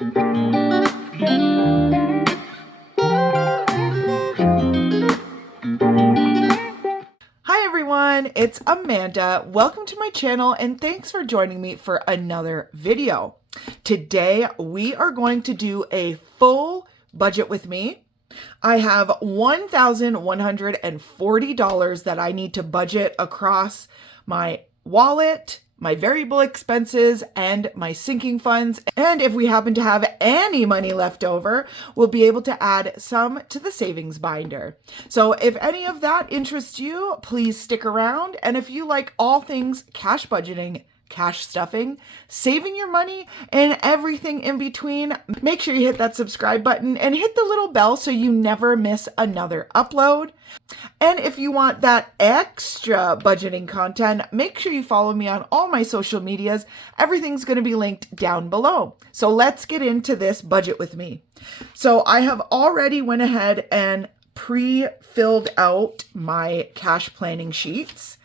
Hi everyone, it's Amanda. Welcome to my channel and thanks for joining me for another video. Today we are going to do a full budget with me. I have $1,140 that I need to budget across my wallet, my variable expenses, and my sinking funds. And if we happen to have any money left over, we'll be able to add some to the savings binder. So if any of that interests you, please stick around. And if you like all things cash budgeting, cash stuffing, saving your money, and everything in between, make sure you hit that subscribe button and hit the little bell so you never miss another upload. And if you want that extra budgeting content, make sure you follow me on all my social medias. Everything's going to be linked down below. So let's get into this budget with me. So I have already went ahead and pre-filled out my cash planning sheets.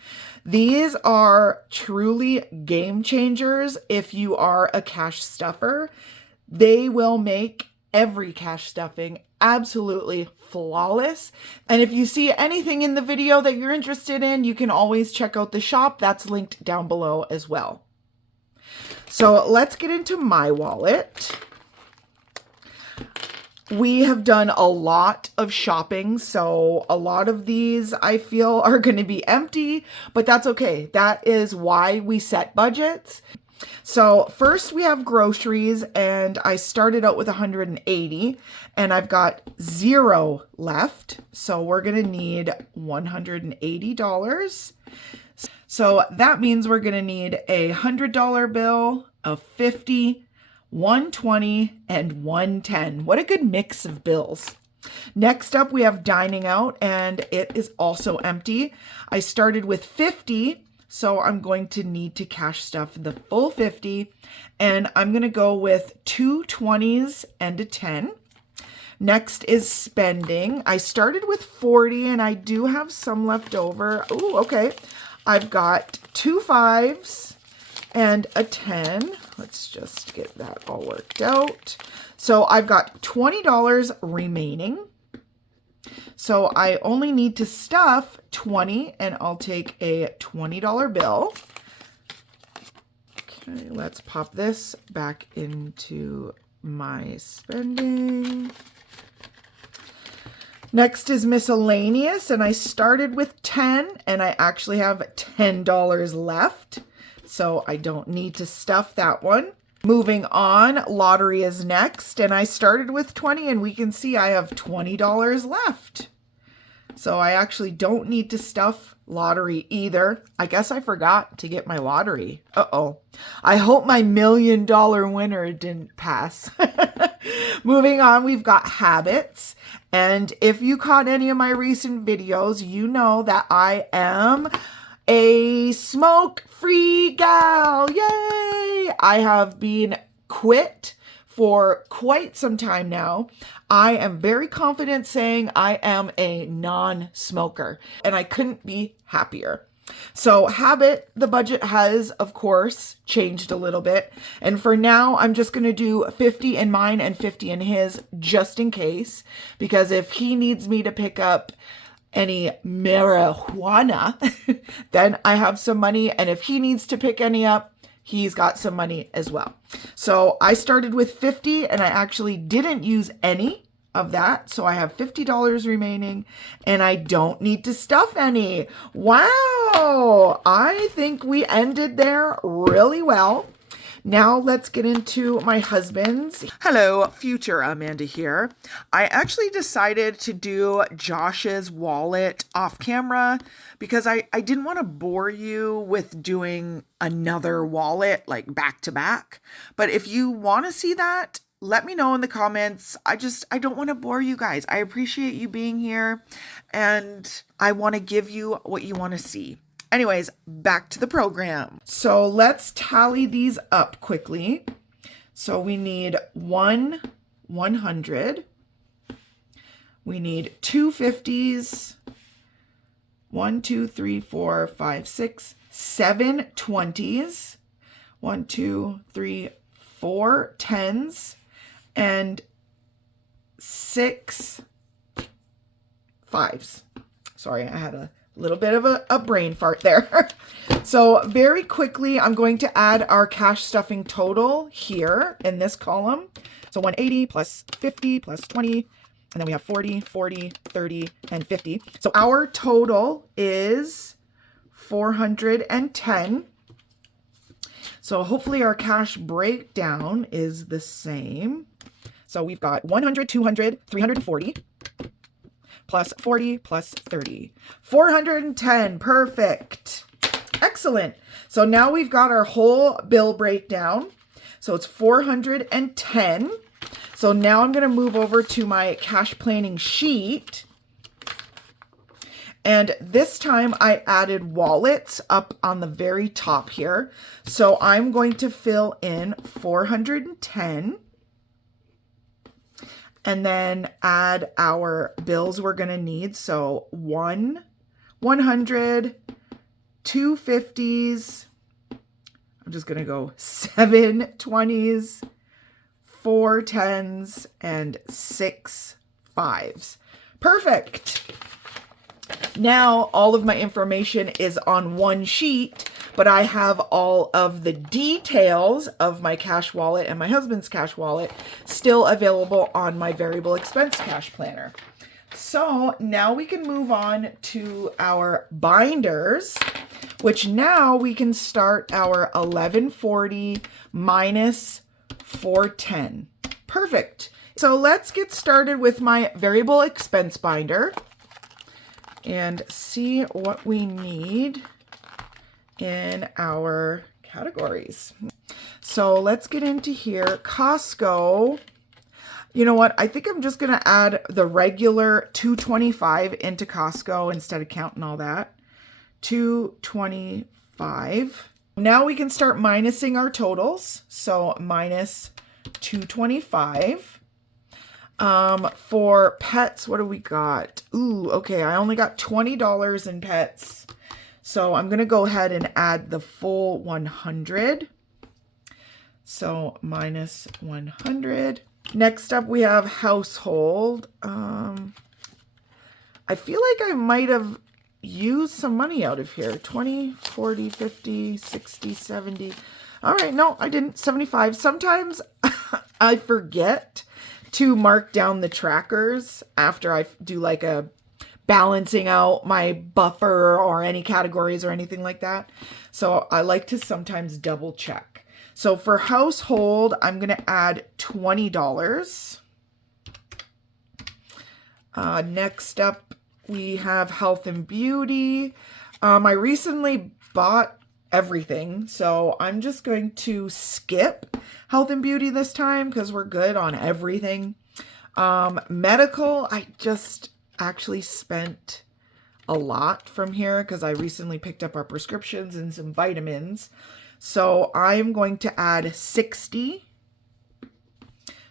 These are truly game changers if you are a cash stuffer. They will make every cash stuffing absolutely flawless. And if you see anything in the video that you're interested in, you can always check out the shop. That's linked down below as well. So let's get into my wallet. We have done a lot of shopping, so a lot of these I feel are going to be empty, but that's okay. That is why we set budgets. So first we have groceries, and I started out with 180 and I've got 0 left. So we're going to need $180. So that means we're going to need a $100 bill, a 50, 120, and 110. What a good mix of bills. Next up, we have dining out, and it is also empty. I started with 50, so I'm going to need to cash stuff the full 50, and I'm going to go with 2 20s and a 10. Next is spending. I started with 40, and I do have some left over. Oh, okay. I've got 2 5s and a 10. Let's just get that all worked out. So I've got $20 remaining. So I only need to stuff 20, and I'll take a $20 bill. Okay, let's pop this back into my spending. Next is miscellaneous, and I started with 10, and I actually have $10 left. So I don't need to stuff that one. Moving on, lottery is next, and I started with 20, and we can see I have $20 left. So I actually don't need to stuff lottery either. I guess I forgot to get my lottery. Uh-oh. I hope my $1 million winner didn't pass. Moving on, we've got habits. And if you caught any of my recent videos, you know that I am a smoke-free gal. Yay! I have been quit for quite some time now. I am very confident saying I am a non-smoker, and I couldn't be happier. So habit, the budget has, of course, changed a little bit. And for now, I'm just going to do 50 in mine and 50 in his, just in case, because if he needs me to pick up any marijuana, then I have some money. And if he needs to pick any up, he's got some money as well. So I started with 50, and I actually didn't use any of that. So I have $50 remaining, and I don't need to stuff any. Wow. I think we ended there really well. Now let's get into my husband's. Hello, future Amanda here. I actually decided to do Josh's wallet off camera because I didn't want to bore you with doing another wallet like back to back. But if you want to see that, let me know in the comments. I don't want to bore you guys. I appreciate you being here, and I want to give you what you want to see. Anyways, back to the program. So let's tally these up quickly. So we need 100. We need 2 50s. 1, 2, 3, 4, 5, 6, 7 20s. 1, 2, 3, 4 10s. and 6 5s. Sorry, I had a little bit of a brain fart there. So very quickly, I'm going to add our cash stuffing total here in this column. So 180 plus 50 plus 20, and then we have 40, 40, 30, and 50. So our total is 410. So hopefully our cash breakdown is the same. So we've got 100, 200, 340. Plus 40 plus 30. 410. Perfect. Excellent. So now we've got our whole bill breakdown. So it's 410. So now I'm going to move over to my cash planning sheet. And this time I added wallets up on the very top here. So I'm going to fill in 410. And then add our bills we're going to need. So 100, 2 50s. I'm just going to go 7 20s, 4 10s, and 6 5s. Perfect. Now all of my information is on one sheet, but I have all of the details of my cash wallet and my husband's cash wallet still available on my variable expense cash planner. So now we can move on to our binders, which now we can start our 1140 minus 410. Perfect. So let's get started with my variable expense binder and see what we need in our categories. So let's get into here. Costco. You know what? I think I'm just going to add the regular $2.25 into Costco instead of counting all that. $2.25. Now we can start minusing our totals. So minus $2.25. For pets, what do we got? Ooh, okay. I only got $20 in pets. So I'm going to go ahead and add the full 100. So minus 100. Next up, we have household. I feel like I might have used some money out of here. 20, 40, 50, 60, 70. All right, no, I didn't. 75. Sometimes I forget to mark down the trackers after I do like a balancing out my buffer or any categories or anything like that. So I like to sometimes double check. So for household, I'm going to add $20. Next up, we have health and beauty. I recently bought everything, so I'm just going to skip health and beauty this time because we're good on everything. Medical, I just actually spent a lot from here because I recently picked up our prescriptions and some vitamins. So I'm going to add 60.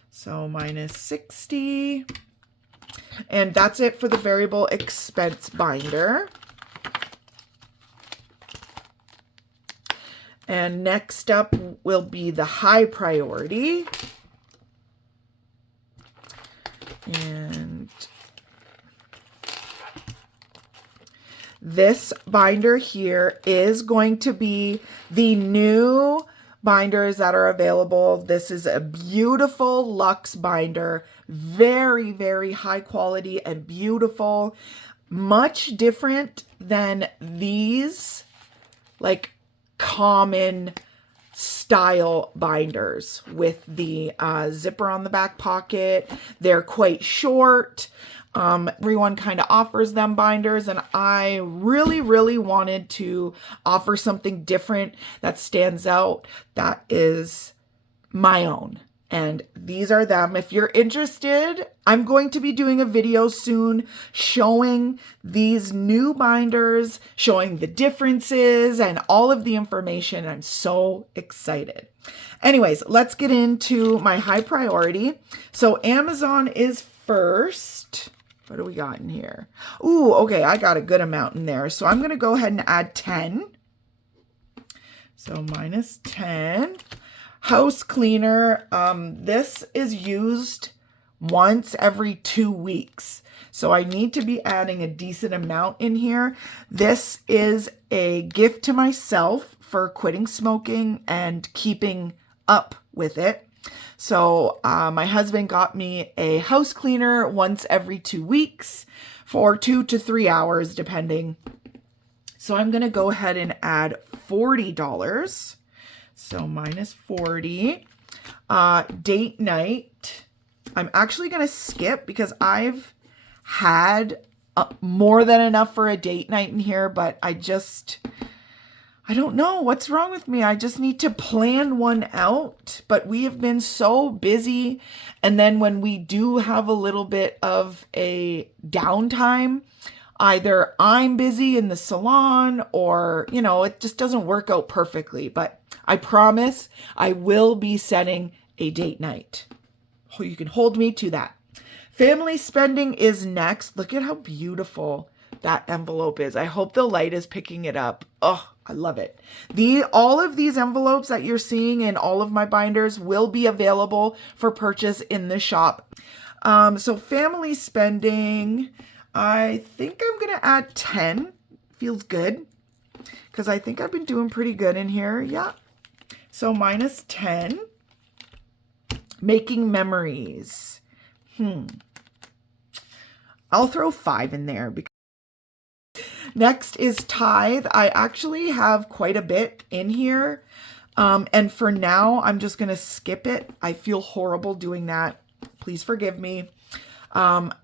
So minus 60. And that's it for the variable expense binder. And next up will be the high priority. And this binder here is going to be the new binders that are available. This is a beautiful luxe binder, very, very high quality and beautiful, much different than these like common style binders with the zipper on the back pocket. They're quite short. Everyone kind of offers them binders, and I really, really wanted to offer something different that stands out, that is my own. And these are them. If you're interested, I'm going to be doing a video soon showing these new binders, showing the differences and all of the information. I'm so excited. Anyways, let's get into my high priority. So Amazon is first. What do we got in here? Ooh, okay, I got a good amount in there. So I'm going to go ahead and add 10. So minus 10. House cleaner. This is used once every 2 weeks. So I need to be adding a decent amount in here. This is a gift to myself for quitting smoking and keeping up with it. So my husband got me a house cleaner once every 2 weeks for 2 to 3 hours, depending. So I'm going to go ahead and add $40. So minus 40. Date night. I'm actually going to skip because I've had more than enough for a date night in here, but I don't know what's wrong with me. I just need to plan one out, but we have been so busy. And then when we do have a little bit of a downtime, either I'm busy in the salon or, it just doesn't work out perfectly. But I promise I will be setting a date night. Oh, you can hold me to that. Family spending is next. Look at how beautiful that envelope is. I hope the light is picking it up. Oh, I love it. All of these envelopes that you're seeing in all of my binders will be available for purchase in the shop. So family spending, I think I'm going to add 10. Feels good because I think I've been doing pretty good in here. Yeah. So minus 10. Making memories. I'll throw 5 in there. Next is tithe. I actually have quite a bit in here. And for now, I'm just going to skip it. I feel horrible doing that. Please forgive me.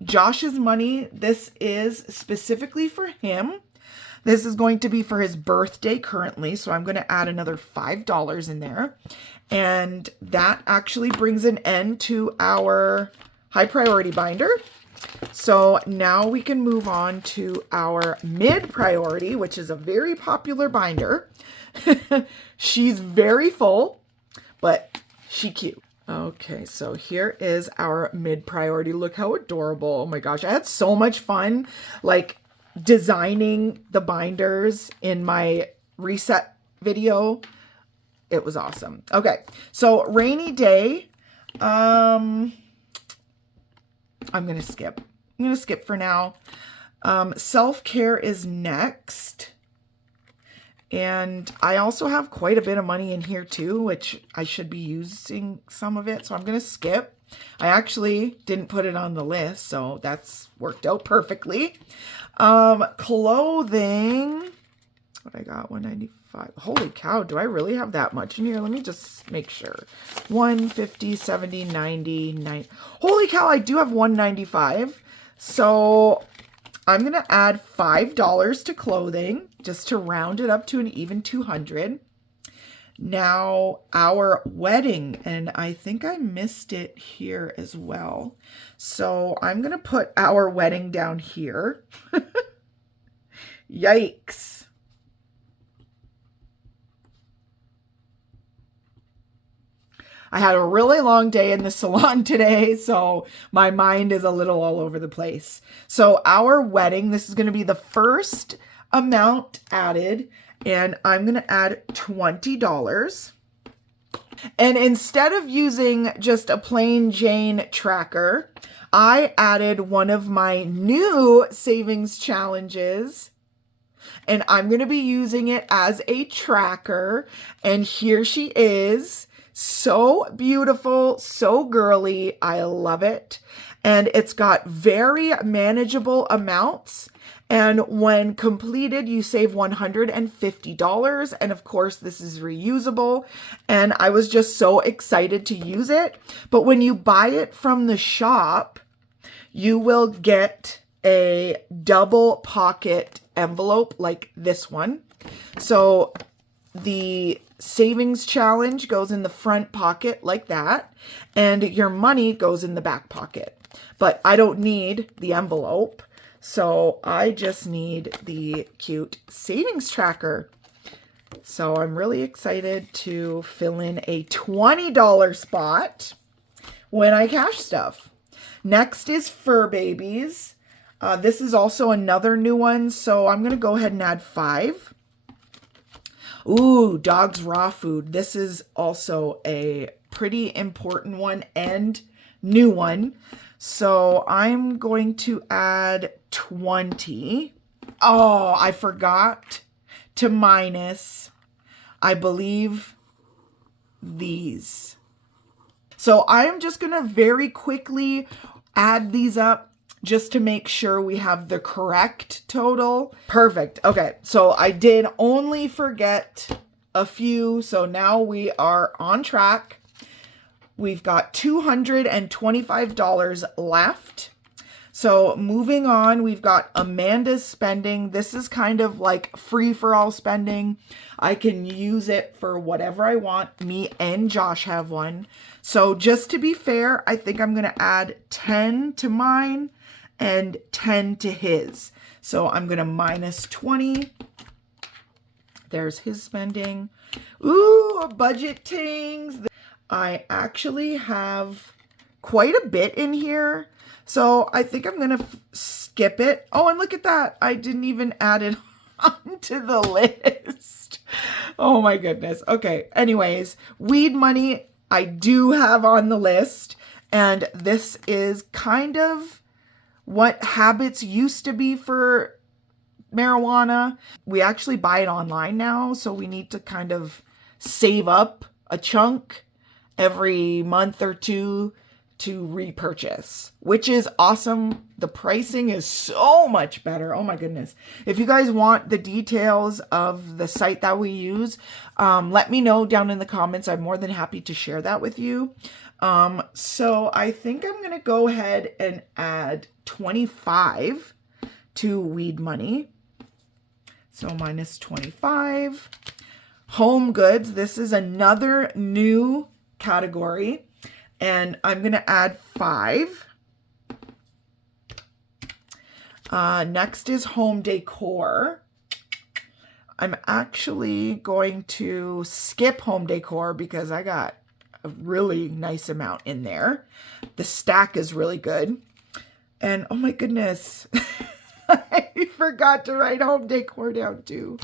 Josh's money. This is specifically for him. This is going to be for his birthday currently. So I'm going to add another $5 in there. And that actually brings an end to our high priority binder. So now we can move on to our mid priority, which is a very popular binder. She's very full, but she's cute. Okay, so here is our mid priority. Look how adorable. Oh my gosh, I had so much fun designing the binders in my reset video. It was awesome. Okay, so rainy day. I'm going to skip. I'm going to skip for now. Self-care is next. And I also have quite a bit of money in here too, which I should be using some of it. So I'm going to skip. I actually didn't put it on the list, so that's worked out perfectly. Clothing. What I got? 195. Holy cow, do I really have that much in here? Let me just make sure. 150, 70, 90, 90. Holy cow, I do have 195. So I'm going to add $5 to clothing just to round it up to an even 200. Now our wedding, and I think I missed it here as well. So I'm going to put our wedding down here. Yikes. I had a really long day in the salon today, so my mind is a little all over the place. So our wedding, this is going to be the first amount added, and I'm going to add $20. And instead of using just a plain Jane tracker, I added one of my new savings challenges. And I'm going to be using it as a tracker. And here she is. So beautiful, so girly. I love it. And it's got very manageable amounts. And when completed, you save $150. And of course, this is reusable. And I was just so excited to use it. But when you buy it from the shop, you will get a double pocket envelope like this one. So the savings challenge goes in the front pocket like that, and your money goes in the back pocket. But I don't need the envelope, so I just need the cute savings tracker. So I'm really excited to fill in a $20 spot when I cash stuff. Next is Fur Babies. This is also another new one, so I'm going to go ahead and add 5. Ooh, dog's raw food. This is also a pretty important one and new one. So I'm going to add 20. Oh, I forgot to minus, I believe, these. So I'm just going to very quickly add these up just to make sure we have the correct total. Perfect. Okay, so I did only forget a few, so now we are on track. We've got $225 left. So moving on, we've got Amanda's spending. This is kind of like free-for-all spending. I can use it for whatever I want. Me and Josh have one. So just to be fair, I think I'm going to add 10 to mine and 10 to his. So I'm going to minus 20. There's his spending. Ooh, budget tings. I actually have quite a bit in here. So I think I'm going to skip it. Oh, and look at that. I didn't even add it onto the list. Oh my goodness. Okay. Anyways, weed money I do have on the list. And this is kind of what habits used to be for marijuana. We actually buy it online now. So we need to kind of save up a chunk every month or two to repurchase, which is awesome. The pricing is so much better. Oh my goodness. If you guys want the details of the site that we use, let me know down in the comments. I'm more than happy to share that with you. So I think I'm going to go ahead and add 25 to weed money. So minus 25. Home goods. This is another new category. And I'm going to add 5. Next is home decor. I'm actually going to skip home decor because I got a really nice amount in there. The stack is really good. And oh my goodness, I forgot to write home decor down too.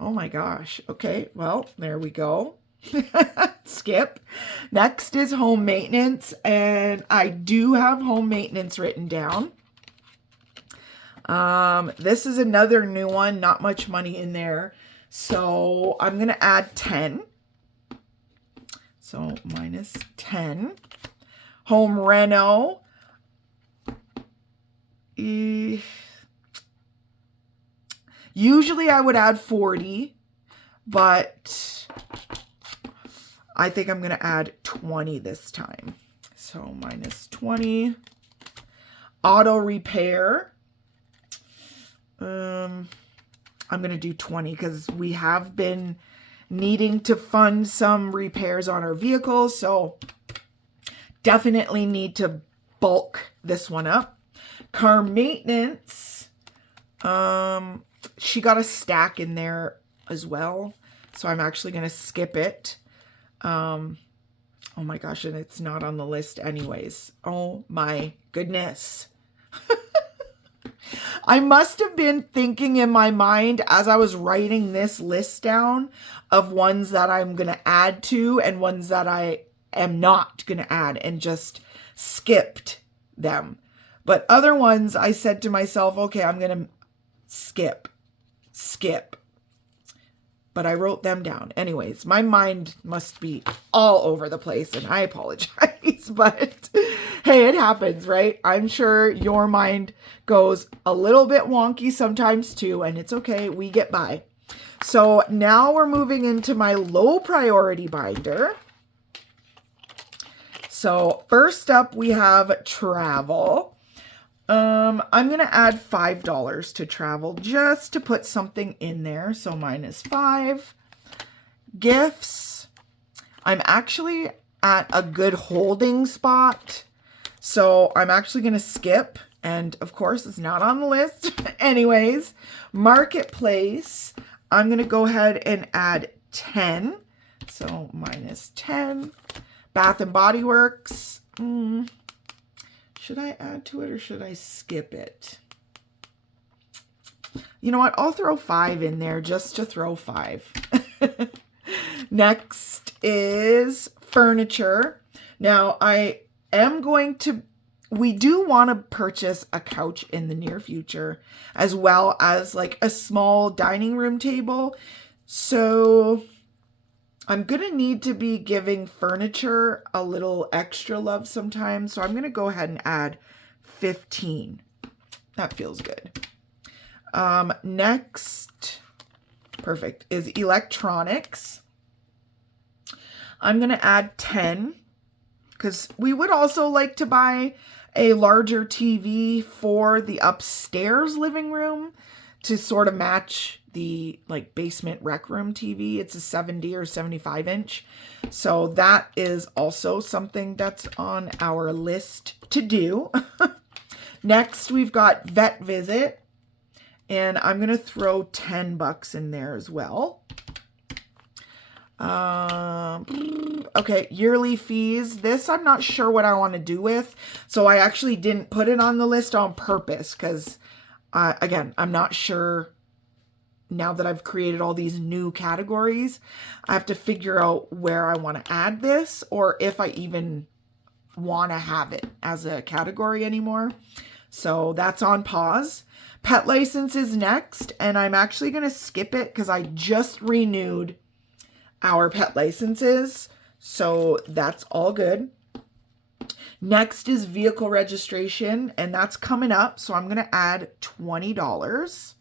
Oh my gosh. Okay, well, there we go. Skip. Next is home maintenance, and I do have home maintenance written down. This is another new one, not much money in there. So I'm going to add 10. So minus 10. Home reno. Usually I would add 40, but I think I'm going to add 20 this time. So minus 20. Auto repair. I'm going to do 20 because we have been needing to fund some repairs on our vehicles. So definitely need to bulk this one up. Car maintenance. She got a stack in there as well. So I'm actually going to skip it. Oh my gosh, and it's not on the list anyways. Oh my goodness. I must have been thinking in my mind as I was writing this list down of ones that I'm going to add to and ones that I am not going to add and just skipped them. But other ones I said to myself, okay, I'm going to skip. But I wrote them down. Anyways, my mind must be all over the place and I apologize, but hey, it happens, right? I'm sure your mind goes a little bit wonky sometimes too, and it's okay. We get by. So now we're moving into my low priority binder. So first up, we have travel. I'm going to add $5 to travel just to put something in there. So minus 5. Gifts. I'm actually at a good holding spot. So I'm actually going to skip. And of course, it's not on the list. Anyways, marketplace. I'm going to go ahead and add 10. So minus 10. Bath and Body Works. Should I add to it or should I skip it? You know what? I'll throw 5 in there just to throw 5. Next is furniture. Now we do want to purchase a couch in the near future, as well as like a small dining room table. So I'm going to need to be giving furniture a little extra love sometimes. So I'm going to go ahead and add 15. That feels good. Next, perfect, is electronics. I'm going to add 10 because we would also like to buy a larger TV for the upstairs living room to sort of match the like basement rec room TV. It's a 70 or 75 inch. So that is also something that's on our list to do. Next, we've got vet visit, and I'm going to throw $10 in there as well. Okay, yearly fees. This I'm not sure what I want to do with, so I actually didn't put it on the list on purpose because, again, I'm not sure. Now that I've created all these new categories, I have to figure out where I want to add this or if I even want to have it as a category anymore. So that's on pause. Pet license is next, and I'm actually going to skip it because I just renewed our pet licenses. So that's all good. Next is vehicle registration, and that's coming up. So I'm going to add $20.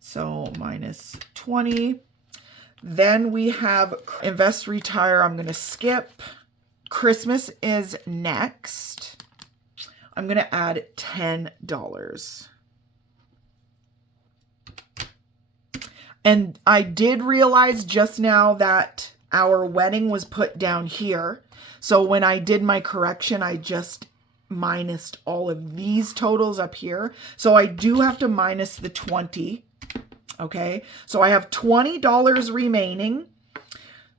So minus 20. Then we have invest, retire. I'm going to skip. Christmas is next. I'm going to add $10. And I did realize just now that our wedding was put down here. So when I did my correction, I just minused all of these totals up here. So I do have to minus the 20. Okay, so I have $20 remaining.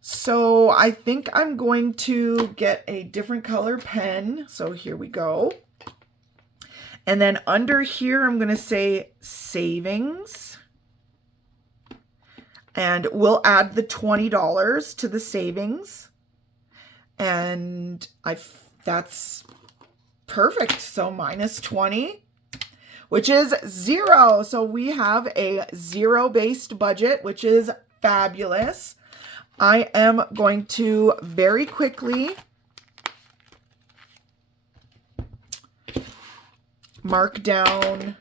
So I think I'm going to get a different color pen. So here we go. And then under here, I'm going to say savings. And we'll add the $20 to the savings. And that's perfect. So minus 20. Which is 0. So we have a 0-based budget, which is fabulous. I am going to very quickly mark down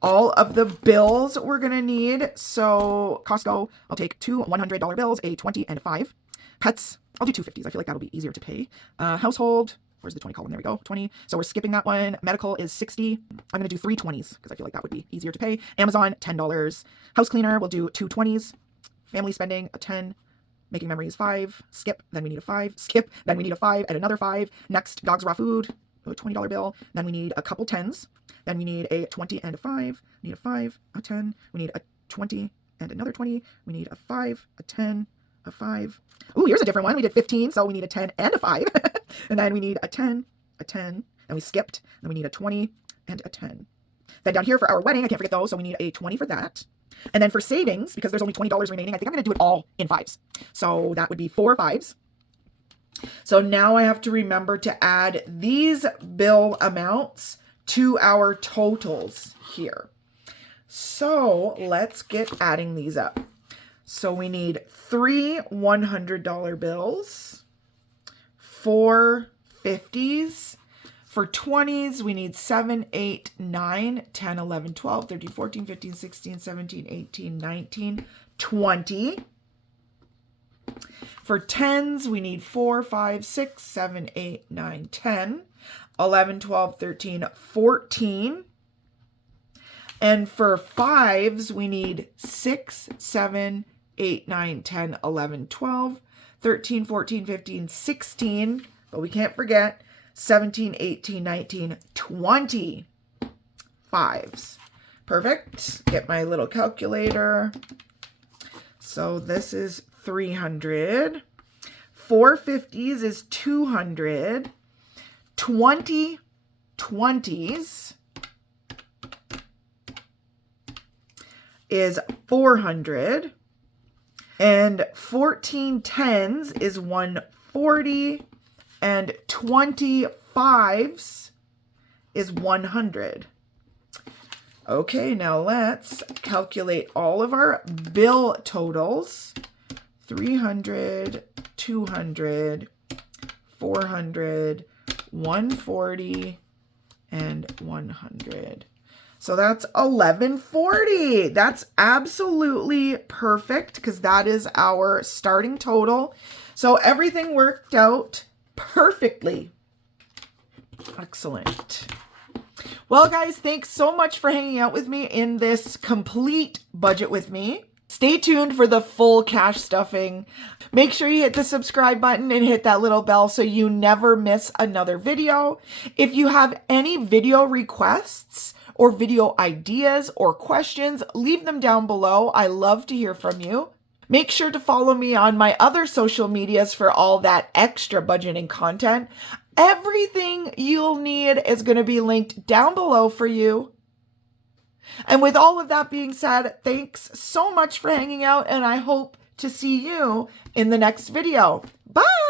all of the bills we're going to need. So Costco, I'll take 2 $100 bills, a 20 and a 5. Pets, I'll do 2 50s. I feel like that'll be easier to pay. Household, where's the 20 column? There we go, 20. So we're skipping that one. Medical is 60. I'm going to do 3 20s because I feel like that would be easier to pay. Amazon, $10. House cleaner, we'll do 2 20s. Family spending, a 10. Making memories, 5. Skip, then we need a 5. Skip, then we need a 5 and another 5. Next, dogs raw food, a $20 bill. Then we need a couple 10s. Then we need a 20 and a 5. Need a 5, a 10. We need a 20 and another 20. We need a 5, a 10, a 5. Ooh, here's a different one. We did 15, so we need a 10 and a 5. And then we need a 10, a 10. And we skipped. Then we need a 20 and a 10. Then down here for our wedding, I can't forget those, so we need a 20 for that. And then for savings, because there's only $20 remaining, I think I'm going to do it all in 5s. So that would be 4 5s. So now I have to remember to add these bill amounts to our totals here. So let's get adding these up. So we need 3 $100 bills, 4 50s. For 20s, we need 7, 8, 9, 10, 11, 12, 13, 14, 15, 16, 17, 18, 19, 20. For 10s, we need 4, 5, 6, 7, 8, 9, 10, 11, 12, 13, 14. And for 5s, we need 6, 7, 8, 9, 10, 11, 12, 13, 14, 15, 16. But we can't forget 17, 18, 19, 20 5s. Perfect. Get my little calculator. So this is 300. 4 50s is 200. 20 20s is 400. And 14 tens is 140, and 20 fives is 100. Okay, now let's calculate all of our bill totals. 300, 200, 400, 140, and 100. So that's 1140. That's absolutely perfect because that is our starting total. So everything worked out perfectly. Excellent. Well, guys, thanks so much for hanging out with me in this complete budget with me. Stay tuned for the full cash stuffing. Make sure you hit the subscribe button and hit that little bell so you never miss another video. If you have any video requests or video ideas or questions, leave them down below. I love to hear from you. Make sure to follow me on my other social medias for all that extra budgeting content. Everything you'll need is going to be linked down below for you. And with all of that being said, thanks so much for hanging out, and I hope to see you in the next video. Bye!